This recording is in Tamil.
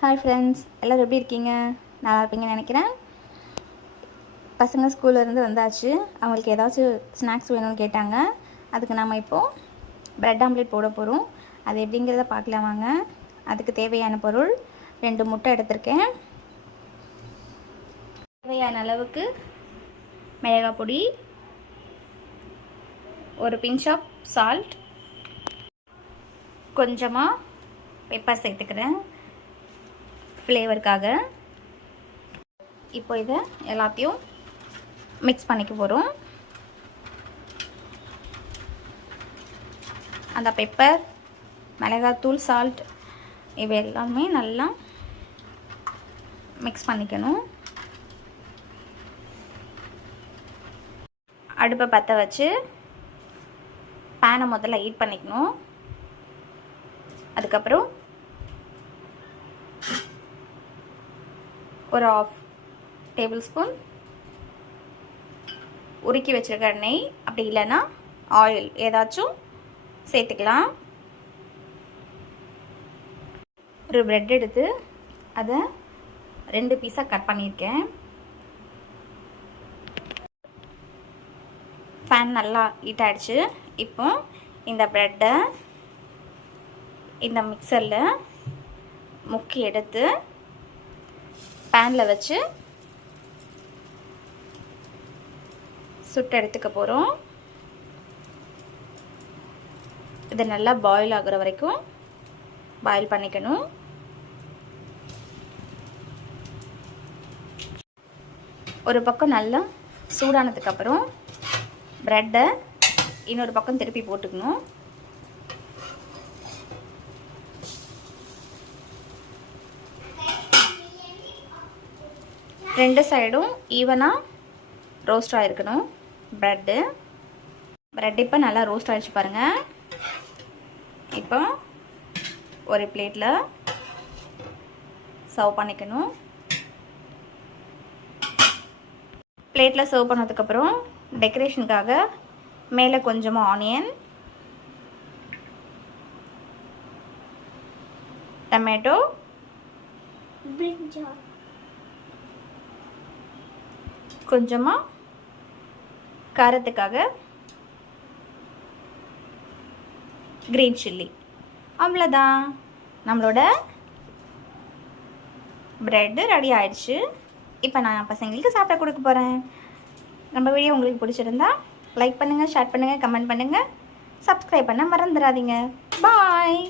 ஹாய் ஃப்ரெண்ட்ஸ், எல்லோரும் எப்படி இருக்கீங்க? நல்லா இருப்பீங்கன்னு நினைக்கிறேன். பசங்க ஸ்கூல்லேருந்து வந்தாச்சு. அவங்களுக்கு ஏதாச்சும் ஸ்நாக்ஸ் வேணும்னு கேட்டாங்க. அதுக்கு நம்ம இப்போது ப்ரெட் ஆம்லேட் போட போகிறோம். அது எப்படிங்கிறத பார்க்கலாம் வாங்க. அதுக்கு தேவையான பொருள் 2 முட்டை எடுத்திருக்கேன். தேவையான அளவுக்கு மிளகாய் பொடி, ஒரு பிஞ்ச் ஆஃப் சால்ட், கொஞ்சமாக பெப்பர் சேர்த்துக்கிறேன் ஃப்ளேவருக்காக. இப்போ இதை எல்லாத்தையும் மிக்ஸ் பண்ணிக்க போகிறோம். அந்த பெப்பர், மிளகாத்தூள், சால்ட் இவை எல்லாமே நல்லா மிக்ஸ் பண்ணிக்கணும். அடுப்பை பற்ற வச்சு பேனை முதல்ல ஹீட் பண்ணிக்கணும். அதுக்கப்புறம் ஒரு 1/2 டேபிள் ஸ்பூன் உருக்கி வச்சுருக்க எண்ணெய், அப்படி இல்லைன்னா ஆயில் ஏதாச்சும் சேர்த்துக்கலாம். ஒரு ப்ரெட் எடுத்து அதை 2 பீஸாக கட் பண்ணியிருக்கேன். ஃபேன் நல்லா ஹீட் ஆகிடுச்சு. இப்போ இந்த ப்ரெட்டை இந்த மிக்சரில் முக்கி எடுத்து பேனில் வச்சு சுட்டு எடுத்துக்க போகிறோம். இது நல்லா பாயில் ஆகுற வரைக்கும் பாயில் பண்ணிக்கணும். ஒரு பக்கம் நல்லா சூடானதுக்கப்புறம் ப்ரெட்டை இன்னொரு பக்கம் திருப்பி போட்டுக்கணும். ரெண்டு சைடும் ஈவனாக ரோஸ்ட் ஆகிருக்கணும் ப்ரெட் இப்போ நல்லா ரோஸ்ட் ஆகிடுச்சு பாருங்கள். இப்போ ஒரு பிளேட்டில் சர்வ் பண்ணிக்கணும். பிளேட்டில் சர்வ் பண்ணதுக்கப்புறம் டெக்கரேஷனுக்காக மேலே கொஞ்சமாக ஆனியன், டொமேட்டோ, கொஞ்சமாக காரத்துக்காக கிரீன் சில்லி. அவ்வளோதான், நம்மளோட ப்ரெட்டு ரெடி ஆயிடுச்சு. இப்போ நான் பசங்களுக்கு சாப்பிட கொடுக்க போகிறேன். நம்ம வீடியோ உங்களுக்கு பிடிச்சிருந்தா லைக் பண்ணுங்கள், ஷேர் பண்ணுங்கள், கமெண்ட் பண்ணுங்கள், சப்ஸ்கிரைப் பண்ண மறந்துடாதீங்க. பாய்.